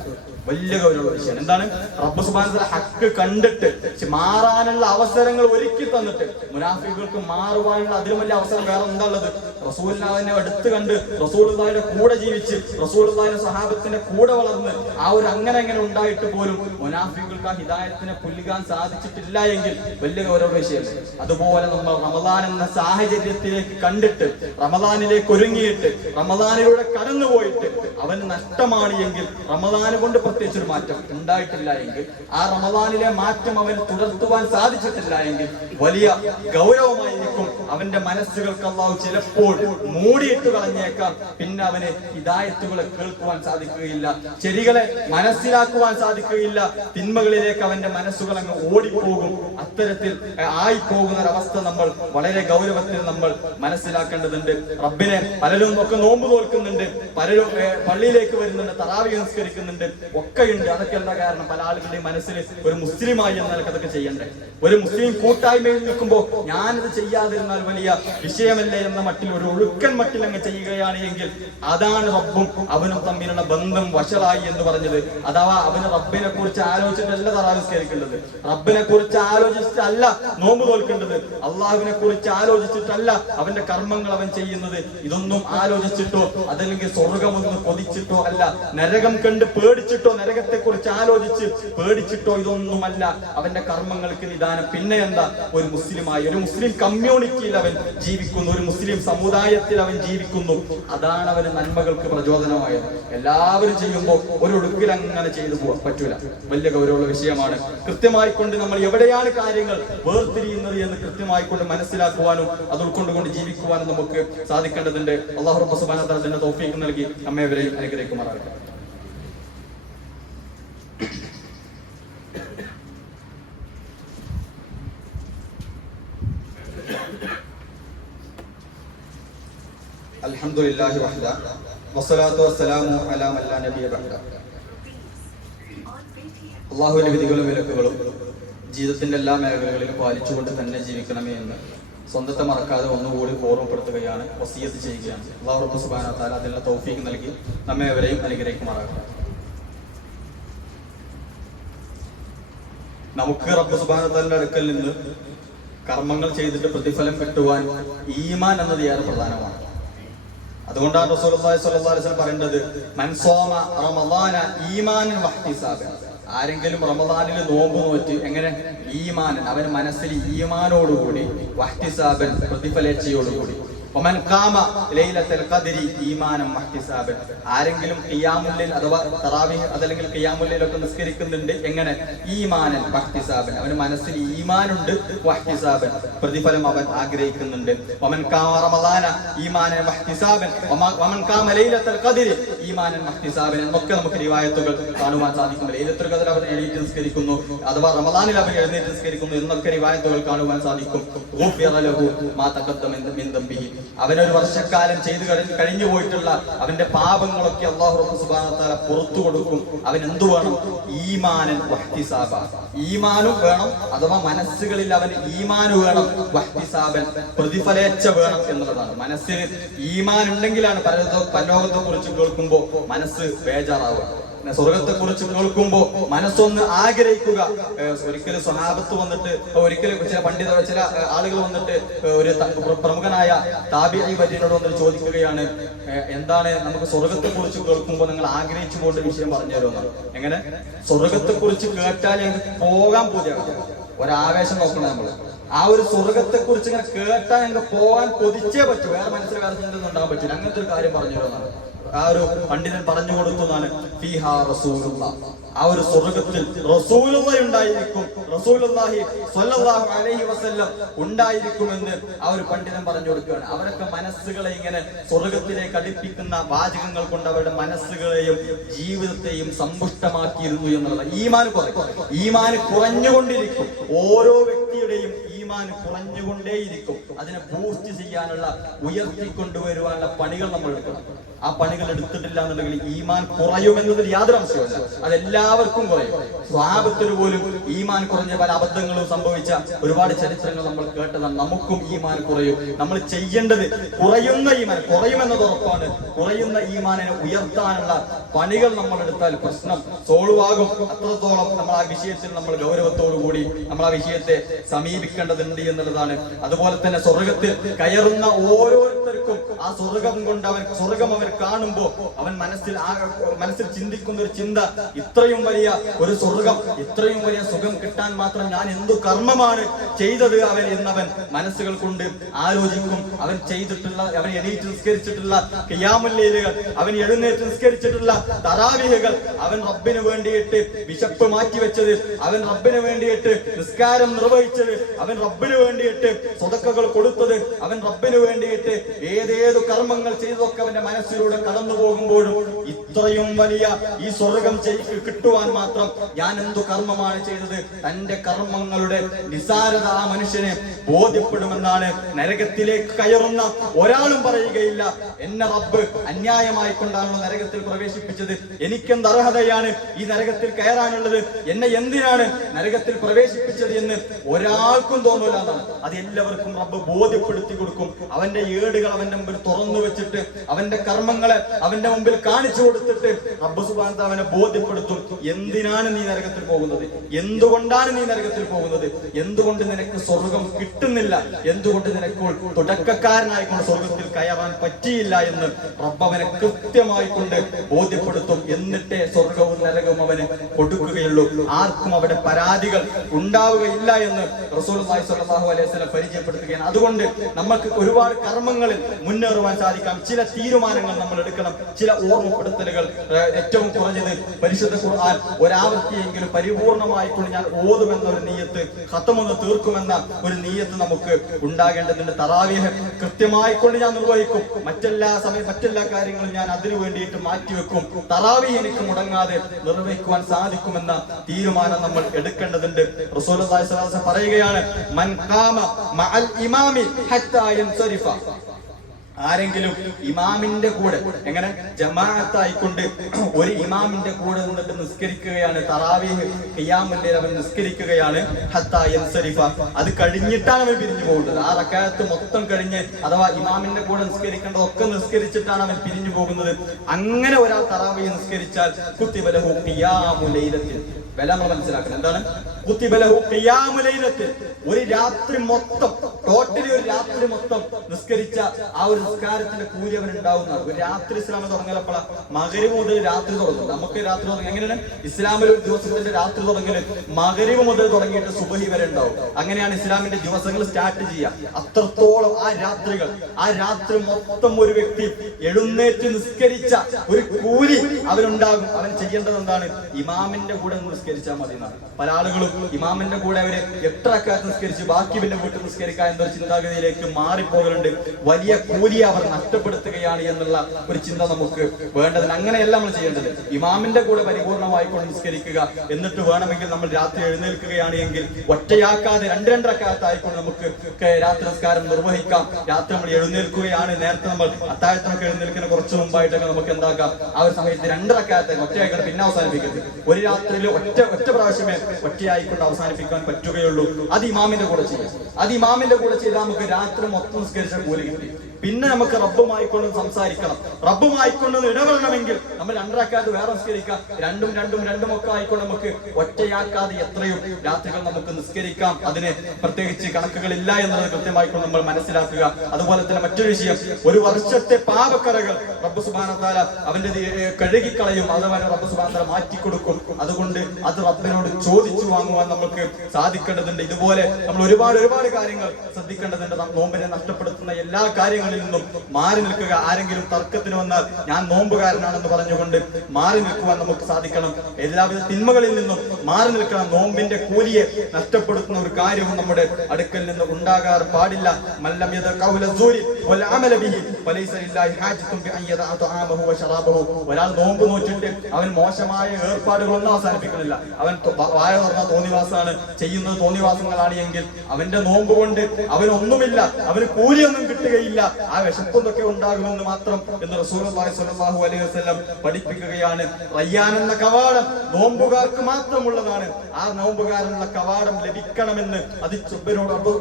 വലിയ ഗൗരവ വിഷയം. എന്താണ്? റബ്ബ് സുബാന ഹക്ക് കണ്ടിട്ട് മാറാനുള്ള അവസരങ്ങൾ ഒരുക്കി തന്നിട്ട് മുനാഫികൾക്ക് മാറുവാനുള്ള അതിലും വലിയ അവസരം വേറെ എന്താ ഉള്ളത്? റസൂലിനെ അടുത്ത് കണ്ട് റസൂൽദാന്റെ കൂടെ ജീവിച്ച് റസൂലുള്ളാഹിന്റെ സഹാബത്തിന്റെ കൂടെ വളർന്ന് ആ ഒരു അങ്ങനെ അങ്ങനെ ഉണ്ടായിട്ട് പോലും മുനാഫികൾക്ക് ആ ഹിദായത്തിനെ പുല്ലുകാൻ സാധിച്ചിട്ടില്ല എങ്കിൽ വലിയ ഗൗരവ വിഷയം. അതുപോലെ നമ്മൾ റമദാൻ എന്ന സാഹചര്യത്തിലേക്ക് കണ്ടിട്ട് റമദാനിലേക്ക് ഒരുങ്ങിയിട്ട് റമദാനിലൂടെ കടന്നുപോയിട്ട് അവന് നഷ്ടമാണ് എങ്കിൽ റമദാന് കൊണ്ട് പ്രത്യേകിച്ച് ഒരു മാറ്റം ഉണ്ടായിട്ടില്ല എങ്കിൽ ആ റമദാനിലെ മാറ്റം അവൻ തുടർത്തുവാൻ സാധിച്ചിട്ടില്ല എങ്കിൽ വലിയ ഗൗരവമായിരിക്കും അവന്റെ മനസ്സുകൾക്ക് അള്ളാഹു ചിലപ്പോൾ മൂടിയിട്ട് കളഞ്ഞേക്കാം. പിന്നെ അവന് ഹിദായത്തുകളെ കേൾക്കുവാൻ സാധിക്കുകയില്ല ശരികളെ മനസ്സിലാക്കുവാൻ സാധിക്കുകയില്ല. തിന്മകളിലേക്ക് അവന്റെ മനസ്സുകൾ അങ്ങ് ഓടിപ്പോകും. അത്തരത്തിൽ ആയി പോകുന്ന ഒരവസ്ഥ നമ്മൾ വളരെ ഗൗരവത്തിൽ നമ്മൾ മനസ്സിലാക്കേണ്ടതുണ്ട്. റബ്ബിനെ പലരും ഒക്കെ നോമ്പ് തോൽക്കുന്നുണ്ട് പലരും പള്ളിയിലേക്ക് വരുന്നുണ്ട് തറാവി സംസ്കരിക്കുന്നുണ്ട് ഒക്കെയുണ്ട്. അതൊക്കെ എന്താ കാരണം? പല ആളുകളുടെയും മനസ്സിൽ ഒരു മുസ്ലിമായി എന്ന നിലയ്ക്ക് അതൊക്കെ ചെയ്യണ്ടേ? ഒരു മുസ്ലിം കൂട്ടായ്മയിൽ നിൽക്കുമ്പോൾ ഞാനത് ചെയ്യാതിരുന്നാൽ വലിയ വിഷയമല്ലേ എന്ന മട്ടിൽ ഒരു ഒഴുക്കൻ മട്ടിൽ അങ്ങ് ചെയ്യുകയാണ് എങ്കിൽ അതാണ് റബ്ബും അവനും തമ്മിലുള്ള ബന്ധം വഷളായി എന്ന് പറഞ്ഞത്. അഥവാ അവന് റബ്ബിനെ കുറിച്ച് ആലോചിച്ചിട്ടല്ല തറാവിസ്കരിക്കേണ്ടത് റബ്ബിനെ കുറിച്ച് ആലോചിച്ചിട്ടല്ല നോമ്പ് തോൽക്കേണ്ടത്. അള്ളാഹുവിനെ കുറിച്ച് ആലോചിച്ചിട്ടല്ല അവന്റെ കർമ്മങ്ങൾ അവൻ ചെയ്യുന്നത്. ഇതൊന്നും ആലോചിച്ചിട്ടോ അതല്ലെങ്കിൽ സ്വർഗമൊന്ന് കൊതിച്ചിട്ടോ അല്ല നരകം കണ്ട് പേടിച്ചിട്ടോ നരകത്തെ കുറിച്ച് ആലോചിച്ച് പേടിച്ചിട്ടോ ഇതൊന്നുമല്ല. അവന്റെ കർമ്മങ്ങൾക്ക് നിദാനം. പിന്നെ എന്താ? ഒരു മുസ്ലിമായി ഒരു മുസ്ലിം കമ്മ്യൂണിറ്റിയിൽ അവൻ ജീവിക്കുന്നു. ഒരു മുസ്ലിം സമുദായത്തിൽ അവൻ ജീവിക്കുന്നു. അതാണ് അവന് നന്മകൾക്ക് പ്രചോദനമായത്. എല്ലാവരും ചെയ്യുമ്പോൾ ഒരു ഒടുക്കിൽ അങ്ങനെ ചെയ്തു പോവാൻ പറ്റൂല. വലിയ ഗൗരവമുള്ള വിഷയമാണ്. കൃത്യമായി കൊണ്ട് നമ്മൾ എവിടെയാണ് കാര്യങ്ങൾ വേർതിരിയുന്നത് എന്ന് കൃത്യമായി കൊണ്ട് മനസ്സിലാക്കുവാനും അത് ഉൾക്കൊണ്ടുകൊണ്ട് ജീവിക്കുവാനും നമുക്ക് സാധിക്കേണ്ടതുണ്ട്. അള്ളാഹു റബ്ബ് തആല അതിന്റെ തൗഫീഖ് നൽകി. നമ്മെ ഇവരെയും അനുഗ്രഹിക്കുമാറാകട്ടെ. അൽഹംദുലില്ലാഹി അലാ നബിയ അള്ളാഹുവിന്റെ വിധികളും വിലക്കുകളും ജീവിതത്തിന്റെ എല്ലാ മേഖലകളിലും പാലിച്ചുകൊണ്ട് തന്നെ ജീവിക്കണമേ എന്ന് സ്വന്തത്തെ മറക്കാതെ ഒന്നുകൂടി ഓർമ്മപ്പെടുത്തുകയാണ് വസീയത്ത് ചെയ്യുകയാണ്. അള്ളാഹു സുബ്ഹാനഹു അതിനുള്ള തൗഫീഖ് നൽകി നമ്മെ അവരെയും അനുഗ്രഹിക്കുമാറാകട്ടെ. നമുക്ക് റബ്ബ് തആലയുടെ അടുക്കൽ നിന്ന് കർമ്മങ്ങൾ ചെയ്തിട്ട് പ്രതിഫലം കിട്ടുവാൻ ഈമാൻ എന്നത് ഏറെ പ്രധാനമാണ്. അതുകൊണ്ടാണ് റസൂലുള്ളാഹി സ്വല്ലല്ലാഹി അലൈഹി വസല്ലം മൻസോമ റമദാന ഈമാനൻ ആരെങ്കിലും റമദാനിൽ നോമ്പ് നോറ്റ് എങ്ങനെ? ഈമാനൻ അവൻ മനസ്സിൽ ഈമാനോടുകൂടി വഹ്തിസാബൻ പ്രതിഫലേച്ഛയോടുകൂടി. ഒമൻ കാമ ലൈലത്തുൽ ഖദ്രി ഈമാനം വഹ്തിസാബൻ ആരെങ്കിലും ഖിയാമുല്ലിൽ അഥവാ തറാവീഹ് അതല്ലെങ്കിൽ ഖിയാമുല്ലിലൊക്കെ നിസ്കരിക്കുന്നുണ്ട് എങ്ങനെ? ഈമാനൻ വഹ്തിസാബൻ. അവന് മനസ്സിൽ ഈമാനുണ്ട് വഹ്തിസാബൻ. പ്രതിഫലം അവൻ ആഗ്രഹിക്കുന്നുണ്ട്. ഒമൻ കാമ റമദാന ഈമാനൻ വഹ്തിസാബൻ. ഒമ- ഒമൻ കാമ ലൈലത്തുൽ ഖദ്രി ഈമാനൻ വഹ്തിസാബൻ. എന്നൊക്കെ നമുക്ക് റിവായത്തുകൾ കാണുവാൻ സാധിക്കും. ലൈലത്തുൽ ഖദ്ർ അവൻ എഴുന്നേറ്റ് നിസ്കരിക്കുന്നു അഥവാ റമദാനിൽ അവൻ എഴുന്നേറ്റ് നിസ്കരിക്കുന്നു എന്നൊക്കെ റിവായത്തുകൾ കാണുവാൻ സാധിക്കും. മാ തഖദ്ദമ മിൻ ദംബിഹി. അവനൊരു വർഷക്കാലം ചെയ്തു കഴിഞ്ഞ് പോയിട്ടുള്ള അവന്റെ പാപങ്ങളൊക്കെ അള്ളാഹു സുബാനത്താല പുറത്തു കൊടുക്കും. അവൻ എന്തു വേണം? ഈമാനൻ വഹ്തിസാബ. ഈമാനും വേണം അഥവാ മനസ്സുകളിൽ അവന് ഈമാന് വേണം വഹ്തിസാബൻ പ്രതിഫലേച്ഛ വേണം എന്നുള്ളതാണ്. മനസ്സിന് ഈമാൻ ഉണ്ടെങ്കിലാണ് പരലോ പരലോകത്തെ കുറിച്ച് കേൾക്കുമ്പോൾ മനസ്സ് ബേജാറാവുക. സ്വർഗത്തെ കുറിച്ച് കേൾക്കുമ്പോ മനസ്സൊന്ന് ആഗ്രഹിക്കുക. ഒരിക്കലും സ്വഹാബത്ത് വന്നിട്ട് ഒരിക്കലും ചില പണ്ഡിത ചില ആളുകൾ വന്നിട്ട് ഒരു പ്രമുഖനായ താബി പ്രമുഖനായ താബിഈ വര്യനോട് വന്നിട്ട് ചോദിക്കുകയാണ് എന്താണ് നമുക്ക് സ്വർഗത്തെ കുറിച്ച് കേൾക്കുമ്പോൾ നിങ്ങൾ ആഗ്രഹിച്ചു പോകേണ്ട വിഷയം പറഞ്ഞു തരുമെന്ന് എങ്ങനെ? സ്വർഗത്തെ കുറിച്ച് കേട്ടാൽ ഞങ്ങൾക്ക് പോകാൻ പൂജയാകും ഒരാവേശം നോക്കണം നമ്മൾ ആ ഒരു സ്വർഗത്തെ കുറിച്ച് ഇങ്ങനെ കേട്ടാൽ ഞങ്ങൾക്ക് പോകാൻ കൊതിച്ചേ പറ്റൂ. വേറെ മനസ്സിൽ വേറെ ചിന്തയൊന്നും ഉണ്ടാകാൻ പറ്റില്ല അങ്ങനത്തെ ഒരു കാര്യം പറഞ്ഞു തരുമെന്നാണ് ആ ഒരു പണ്ഡിതൻ പറഞ്ഞു കൊടുത്തതാണ് ഫിഹാ റസൂലുള്ള. ആ ഒരു സ്വർഗത്തിൽ റസൂലുള്ള ഉണ്ടായിരിക്കും. റസൂലുള്ളാഹി സ്വല്ലല്ലാഹു അലൈഹി വസല്ലം ഉണ്ടായിരിക്കുമെന്ന് ആ ഒരു പണ്ഡിതൻ പറഞ്ഞു കൊടുക്കുകയാണ്. അവരൊക്കെ മനസ്സുകളെ ഇങ്ങനെ സ്വർഗത്തിലേക്ക് അടുപ്പിക്കുന്ന വാചകങ്ങൾ കൊണ്ട് അവരുടെ മനസ്സുകളെയും ജീവിതത്തെയും സമ്പുഷ്ടമാക്കിയിരുന്നു എന്നുള്ളത് ഈമാൻ കുറയും ഈമാൻ കുറഞ്ഞുകൊണ്ടിരിക്കും. ഓരോ വ്യക്തിയുടെയും ഈമാൻ കുറഞ്ഞുകൊണ്ടേയിരിക്കും. അതിനെ ബൂസ്റ്റ് ചെയ്യാനുള്ള ഉയർത്തിക്കൊണ്ടുവരുവാനുള്ള പണികൾ നമ്മൾ എടുക്കണം. ആ പണികൾ എടുത്തിട്ടില്ല എന്നുണ്ടെങ്കിൽ ഈമാൻ കുറയുമെന്നതിൽ യാതൊരു അംശമല്ല അതെല്ലാവർക്കും കുറയും. സ്വാപത്തിന് പോലും ഈമാൻ കുറഞ്ഞ പല അബദ്ധങ്ങളും സംഭവിച്ച ഒരുപാട് ചരിത്രങ്ങൾ നമ്മൾ കേട്ടതാണ്. നമുക്കും ഈമാൻ കുറയും. നമ്മൾ ചെയ്യേണ്ടത് കുറയുന്ന ഈമാൻ കുറയുമെന്നത് ഉറപ്പാണ്. കുറയുന്ന ഈമാനിനെ ഉയർത്താനുള്ള പണികൾ നമ്മൾ എടുത്താൽ പ്രശ്നം സോൾവ് ആകും അത്രത്തോളം നമ്മൾ ആ വിഷയത്തിൽ നമ്മൾ ഗൗരവത്തോടു കൂടി നമ്മൾ ആ വിഷയത്തെ സമീപിക്കേണ്ടതുണ്ട് എന്നുള്ളതാണ്. അതുപോലെ തന്നെ സ്വർഗത്തിൽ കയറുന്ന ഓരോരുത്തർക്കും ആ സ്വർഗം കൊണ്ട് അവർ സ്വർഗം അവൻ കാണുമ്പോ അവൻ മനസ്സിൽ മനസ്സിൽ ചിന്തിക്കുന്ന ഒരു ചിന്ത ഇത്രയും വലിയ ഒരു സ്വർഗം ഇത്രയും വലിയ സുഖം കിട്ടാൻ മാത്രം ഞാൻ എന്തു കർമ്മമാണ് ചെയ്തത് അവൻ എന്നവൻ മനസ്സുകൾ കൊണ്ട് ആലോചിക്കും. അവൻ ചെയ്തിട്ടുള്ള അവൻ എണീറ്റ് നിസ്കരിച്ചിട്ടുള്ള കിയാമുല്ലേലുകൾ അവൻ എഴുന്നേറ്റ് നിസ്കരിച്ചിട്ടുള്ള തറാവിഹകൾ അവൻ റബ്ബിന് വേണ്ടിയിട്ട് വിശപ്പ് മാറ്റിവെച്ചത് അവൻ റബ്ബിന് വേണ്ടിയിട്ട് നിസ്കാരം നിർവഹിച്ചത് അവൻ റബ്ബിന് വേണ്ടിയിട്ട് സ്വതക്കകൾ കൊടുത്തത് അവൻ റബ്ബിന് വേണ്ടിയിട്ട് ഏതേതു കർമ്മങ്ങൾ ചെയ്തതൊക്കെ അവന്റെ മനസ്സിലൂടെ കടന്നു പോകുമ്പോഴും ഇത്രയും വലിയ ഈ സ്വർഗം കിട്ടുവാൻ മാത്രം ഞാൻ എന്തു കർമ്മമാണ് ചെയ്തത്? തന്റെ കർമ്മങ്ങളുടെ നിസാരത ആ മനുഷ്യനെ ബോധ്യപ്പെടുമെന്നാണ് നരകത്തിലേക്ക് കയറുന്ന ഒരാളും പറയുകയില്ല. എന്നെ റബ്ബ് അന്യായമായി കൊണ്ടാണല്ലോ നരകത്തിൽ പ്രവേശിപ്പിച്ചത്. എനിക്കെന്ത് അർഹതയാണ് ഈ നരകത്തിൽ കയറാനുള്ളത്? എന്നെ എന്തിനാണ് നരകത്തിൽ പ്രവേശിപ്പിച്ചത് എന്ന് ഒരാൾക്കും തോന്നൂല അത് എല്ലാവർക്കും റബ്ബ് ബോധ്യപ്പെടുത്തി കൊടുക്കും. അവന്റെ ഏടുകൾ അവന്റെ മുമ്പിൽ തുറന്നു വെച്ചിട്ട് അവന്റെ കർമ്മങ്ങളെ അവന്റെ മുമ്പിൽ കാണിച്ചു കൊടുത്തിട്ട് റബ്ബ് സുബാനത്ത് അവനെ ബോധ്യപ്പെടുത്തും. എന്തിനാണ് നീ നരകത്തിൽ പോകുന്നത്? എന്തുകൊണ്ടാണ് നീ നരകത്തിൽ പോകുന്നത്? എന്തുകൊണ്ട് നിനക്ക് സ്വർഗം കിട്ടുന്നില്ല? എന്തുകൊണ്ട് നിനക്ക് തുടക്കക്കാരനായിക്കൊണ്ട് സ്വർഗത്തിൽ കയറാൻ പറ്റിയില്ല എന്ന് റബ്ബവനെ അവനെ കൃത്യമായി കൊണ്ട് ബോധ്യപ്പെടുത്തും. എന്നിട്ടേ സ്വർഗവും നരകവും അവന് കൊടുക്കുകയുള്ളൂ. ആർക്കും അവിടെ പരാതികൾ ഉണ്ടാവുകയില്ല എന്ന് റസൂൽ സ്വല്ലല്ലാഹു അലൈഹി വസല്ലം പരിചയപ്പെടുത്തുകയാണ്. അതുകൊണ്ട് നമുക്ക് ഒരുപാട് കർമ്മങ്ങളിൽ മുന്നേറുവാൻ സാധിക്കാം. ചില തീരുമാനങ്ങൾ നമ്മൾ എടുക്കണം ചില ഓർമ്മപ്പെടുത്തലുകൾ ഏറ്റവും കുറഞ്ഞത് പരിശുദ്ധ ഖുർആൻ ഒരാവൃത്തിയെങ്കിലും പരിപൂർണമായിക്കൊണ്ട് ഞാൻ ഓതുമെന്ന ഒരു നീയത്ത് ഹത്തമൊന്ന് തീർക്കുമെന്ന ഒരു നീയത്ത് നമുക്ക് ഉണ്ടാകേണ്ടതുണ്ട്. തറാവിഹ് കൃത്യമായിക്കൊണ്ട് ഞാൻ നിർവഹിക്കും. മറ്റെല്ലാ സമയം മറ്റെല്ലാ കാര്യങ്ങളും ഞാൻ അതിനു വേണ്ടിയിട്ട് മാറ്റിവെക്കും. തറാവി എനിക്ക് മുടങ്ങാതെ നിർവഹിക്കുവാൻ സാധിക്കുമെന്ന തീരുമാനം നമ്മൾ എടുക്കേണ്ടതുണ്ട്. അലൈഹി പറയുകയാണ് മൻ കാമ മഅൽ ഇമാമി ഹത്താ യൻസരിഫ. ആരെങ്കിലും ഇമാമിന്റെ കൂടെ എങ്ങനെ? ജമാഅത്തായിക്കൊണ്ട് ഒരു ഇമാമിന്റെ കൂടെ നിന്നിട്ട് നിസ്കരിക്കുകയാണ് തറാവീഹ് ഖിയാമുല്ലൈൽ അവൻ നിസ്കരിക്കുകയാണ് ഹത്താ യൻസരിഫ. അത് കഴിഞ്ഞിട്ടാണ് അവൻ പിരിഞ്ഞു പോകുന്നത്. ആ റക്കായത്ത് മൊത്തം കഴിഞ്ഞ് അഥവാ ഇമാമിന്റെ കൂടെ നിസ്കരിക്കേണ്ടതൊക്കെ നിസ്കരിച്ചിട്ടാണ് അവൻ പിരിഞ്ഞു പോകുന്നത്. അങ്ങനെ ഒരാൾ തറാവീഹ് നിസ്കരിച്ചാൽ കുത്തിബലഹു ഖിയാമുലൈലത്തിൽ. വില നമ്മൾ മനസ്സിലാക്കണം. എന്താണ്? ഒരു രാത്രി മൊത്തം ടോട്ടലി ഒരു രാത്രി മൊത്തം നിസ്കരിച്ച ആ ഒരു നിസ്കാരത്തിന്റെ കൂലി അവൻ ഒരു രാത്രി ഇസ്ലാമിൽ തുടങ്ങലപ്പള മകരിവ് മുതൽ രാത്രി തുടങ്ങും നമുക്ക് രാത്രി തുടങ്ങി എങ്ങനെയാണ്? ഇസ്ലാമിൽ ഒരു ദിവസത്തിന്റെ രാത്രി തുടങ്ങൽ. മകരിവ് മുതൽ തുടങ്ങിയിട്ട് സുബഹി വരെ ഉണ്ടാവും. അങ്ങനെയാണ് ഇസ്ലാമിന്റെ ദിവസങ്ങൾ സ്റ്റാർട്ട് ചെയ്യുക അത്രത്തോളം ആ രാത്രികൾ ആ രാത്രി മൊത്തം ഒരു വ്യക്തി എഴുന്നേറ്റ് നിസ്കരിച്ച ഒരു കൂലി അവനുണ്ടാകും. അവൻ ചെയ്യേണ്ടത് എന്താണ്? ഇമാമിന്റെ കൂടെ നിസ്കരിച്ചാൽ മതി പല ആളുകളും ഇമാമിന്റെ കൂടെ അവർ എട്ടരക്കാലത്ത് നിസ്കരിച്ച് ബാക്കി പിന്നെ വീട്ടിൽ നിസ്കരിക്കുക എന്നൊരു ചിന്താഗതിയിലേക്ക് മാറിപ്പോകലുണ്ട്. വലിയ കൂലിയെ അവർ നഷ്ടപ്പെടുത്തുകയാണ് എന്നുള്ള ഒരു ചിന്ത നമുക്ക് വേണ്ടതിന് അങ്ങനെയല്ല നമ്മൾ ചെയ്യേണ്ടത്. ഇമാമിന്റെ കൂടെ പരിപൂർണമായി കൊണ്ട് നിസ്കരിക്കുക എന്നിട്ട് വേണമെങ്കിൽ നമ്മൾ രാത്രി എഴുന്നേൽക്കുകയാണ് എങ്കിൽ ഒറ്റയാക്കാതെ രണ്ട് രണ്ടരക്കാലത്തായിക്കൊണ്ട് നമുക്ക് രാത്രി നിസ്കാരം നിർവഹിക്കാം. രാത്രി നമ്മൾ എഴുന്നേൽക്കുകയാണ്. നേരത്തെ നമ്മൾ അത്താഴത്തിനൊക്കെ എഴുന്നേൽക്കുന്ന കുറച്ച് മുമ്പായിട്ടൊക്കെ നമുക്ക് എന്താക്കാം? ആ ഒരു സമയത്ത് രണ്ടരക്കാലത്തേക്ക് ഒറ്റയായിക്കൊണ്ട് പിന്നെ അവസാനിപ്പിക്കരുത്. ഒരു രാത്രിയിൽ ഒറ്റ ഒറ്റ പ്രാവശ്യമേ ഒറ്റയായിക്കൊണ്ട് അവസാനിപ്പിക്കാൻ പറ്റുകയുള്ളൂ. അത് ഇമാമിന്റെ കൂടെ ചെയ്യാം അത് ഇമാമിന്റെ കൂടെ ചെയ്താൽ നമുക്ക് രാത്രി മൊത്തം നിസ്കരിച്ച കൂലി കിട്ടി. പിന്നെ നമുക്ക് റബ്ബുമായി കൊണ്ട് സംസാരിക്കണം. റബ്ബുമായി കൊണ്ട് ഇടപെടണമെങ്കിൽ നമ്മൾ രണ്ടരക്കാതെ വേറെ നിസ്കരിക്കാം. രണ്ടും രണ്ടും രണ്ടും ഒക്കെ ആയിക്കൊണ്ട് നമുക്ക് ഒറ്റയാക്കാതെ എത്രയും രാത്രികൾ നമുക്ക് നിസ്കരിക്കാം. അതിന് പ്രത്യേകിച്ച് കണക്കുകളില്ല എന്നുള്ളത് കൃത്യമായിക്കൊണ്ട് നമ്മൾ മനസ്സിലാക്കുക. അതുപോലെ തന്നെ മറ്റൊരു വിഷയം ഒരു വർഷത്തെ പാപക്കറകൾ റബ്ബ് സുബാനത്താല അവന്റെ കഴുകിക്കളയും. അഥവാ റബ്ബ് സുബാനത്താല മാറ്റിക്കൊടുക്കും. അതുകൊണ്ട് അത് റബ്ബിനോട് ചോദിച്ചു വാങ്ങുവാൻ നമുക്ക് സാധിക്കേണ്ടതുണ്ട്. ഇതുപോലെ നമ്മൾ ഒരുപാട് ഒരുപാട് കാര്യങ്ങൾ ശ്രദ്ധിക്കേണ്ടതുണ്ട്. നോമ്പിനെ നഷ്ടപ്പെടുത്തുന്ന എല്ലാ കാര്യങ്ങളിൽ നിന്നും മാറി നിൽക്കുക. ആരെങ്കിലും തർക്കത്തിന് വന്നാൽ ഞാൻ നോമ്പുകാരനാണെന്ന് പറഞ്ഞുകൊണ്ട് മാറി നിൽക്കുവാൻ നമുക്ക് സാധിക്കണം. എല്ലാവിധ തിന്മകളിൽ നിന്നും മാറി നിൽക്കണം. നോമ്പിന്റെ കൂലിയെ നഷ്ടപ്പെടുത്തുന്ന ഒരു കാര്യവും നമ്മുടെ അടുക്കൽ നിന്ന് ഉണ്ടാകാൻ പാടില്ല. ഒരാൾ നോമ്പ് നോച്ചിട്ട് അവൻ മോശമായ ഏർപ്പാടുകളൊന്നും അവസാനിപ്പിക്കുന്നില്ല. അവൻ വായ തുറന്ന തോന്നിവാസമാണ് ചെയ്യുന്നത് തോന്നിവാസങ്ങളാണ് എങ്കിൽ അവന്റെ നോമ്പ് കൊണ്ട് അവനൊന്നുമില്ല. അവന് കൂലിയൊന്നും കിട്ടുകയില്ല. ആ വിശപ്പൊന്നൊക്കെ ഉണ്ടാകുമെന്ന് മാത്രം എന്ന് റസൂലുള്ളാഹി സ്വല്ലല്ലാഹു അലൈഹി വസല്ലം പഠിപ്പിക്കുകയാണ്. റയ്യാൻ എന്ന കവാടം നോമ്പുകാർക്ക് മാത്രമുള്ളതാണ്. ആ നോമ്പുകാരനുള്ള കവാടം ലഭിക്കണമെന്ന് അത് ചുബനോട് അബ്ദുൽ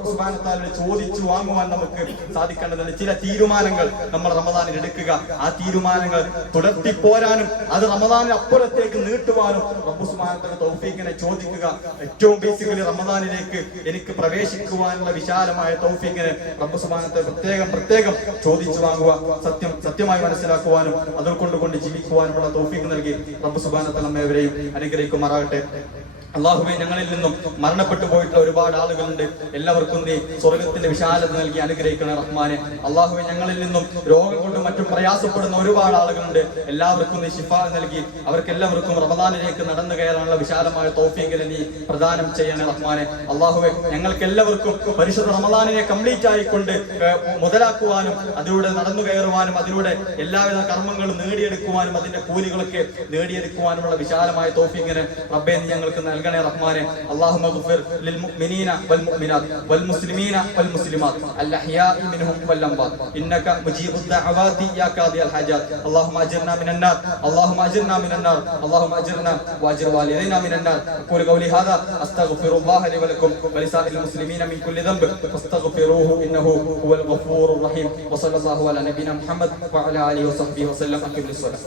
ചോദിച്ചു വാങ്ങുവാൻ നമുക്ക് സാധിക്കേണ്ടതുണ്ട്. ചില തീരുമാനങ്ങൾ നമ്മൾ റമദാനിൽ എടുക്കുക. ആ തീരുമാനങ്ങൾ തുടർത്തി പോരാനും അത് റമദാനിന് അപ്പുറത്തേക്ക് നീട്ടുവാനും റബ്ബു സുബ്ഹാനഹു തൗഫീഖിനെ ചോദിക്കുക. ഏറ്റവും ബേസിക്കലി റമദാനിലേക്ക് എനിക്ക് പ്രവേശിക്കുവാനുള്ള വിശാലമായ തൗഫീഖിനെ റബ്ബുസ്മാനത്തെ പ്രത്യേകം പ്രത്യേകം വേഗം ചോദിച്ചു വാങ്ങുക സത്യം സത്യമായി മനസ്സിലാക്കുവാനും അതിൽ കൊണ്ടുകൊണ്ട് ജീവിക്കുവാനുമുള്ള തോഫിക്ക് നൽകി. റബ്ബ് സുബാനത്തലമ്മേവരെയും അനുഗ്രഹിക്കുമാറാകട്ടെ. അള്ളാഹുബെ ഞങ്ങളിൽ നിന്നും മരണപ്പെട്ടു പോയിട്ടുള്ള ഒരുപാട് ആളുകളുണ്ട്. എല്ലാവർക്കും നീ സ്വർഗത്തിന്റെ വിശാലത നൽകി അനുഗ്രഹിക്കണേ റഹ്മാനെ. അള്ളാഹുബെ ഞങ്ങളിൽ നിന്നും രോഗം കൊണ്ടും മറ്റും പ്രയാസപ്പെടുന്ന ഒരുപാട് ആളുകളുണ്ട്. എല്ലാവർക്കും നീ ശിഫ നൽകി. അവർക്കെല്ലാവർക്കും റമദാനിലേക്ക് നടന്നു കയറാനുള്ള വിശാലമായ തോഫീങ്കിനെ നീ പ്രദാനം ചെയ്യണേ റഹ്മാനെ. അള്ളാഹുബെ ഞങ്ങൾക്ക് എല്ലാവർക്കും പരിശുദ്ധ റമദാനിനെ കംപ്ലീറ്റ് ആയിക്കൊണ്ട് മുതലാക്കുവാനും അതിലൂടെ നടന്നു കയറുവാനും അതിലൂടെ എല്ലാവിധ കർമ്മങ്ങളും നേടിയെടുക്കുവാനും അതിന്റെ കൂലികളൊക്കെ നേടിയെടുക്കുവാനുമുള്ള വിശാലമായ തോഫീങ്ങിന് റബ്ബെ നീ ഞങ്ങൾക്ക് നൽകണേ റഹ്മാനെ اللهم اغفر للمؤمنين والمؤمنات والمسلمين والمسلمات الاحياء منهم والاموات انك مجيب الدعوات يا قاضي الحاجات اللهم اجرنا من النار اللهم اجرنا من النار اللهم اجرنا واجر والدينا من النار اقول قولي هذا استغفر الله لي ولكم ولسائر المسلمين من كل ذنب فاستغفروه انه هو الغفور الرحيم وصلى الله على نبينا محمد وعلى اله وصحبه وسلم اقم الصلاه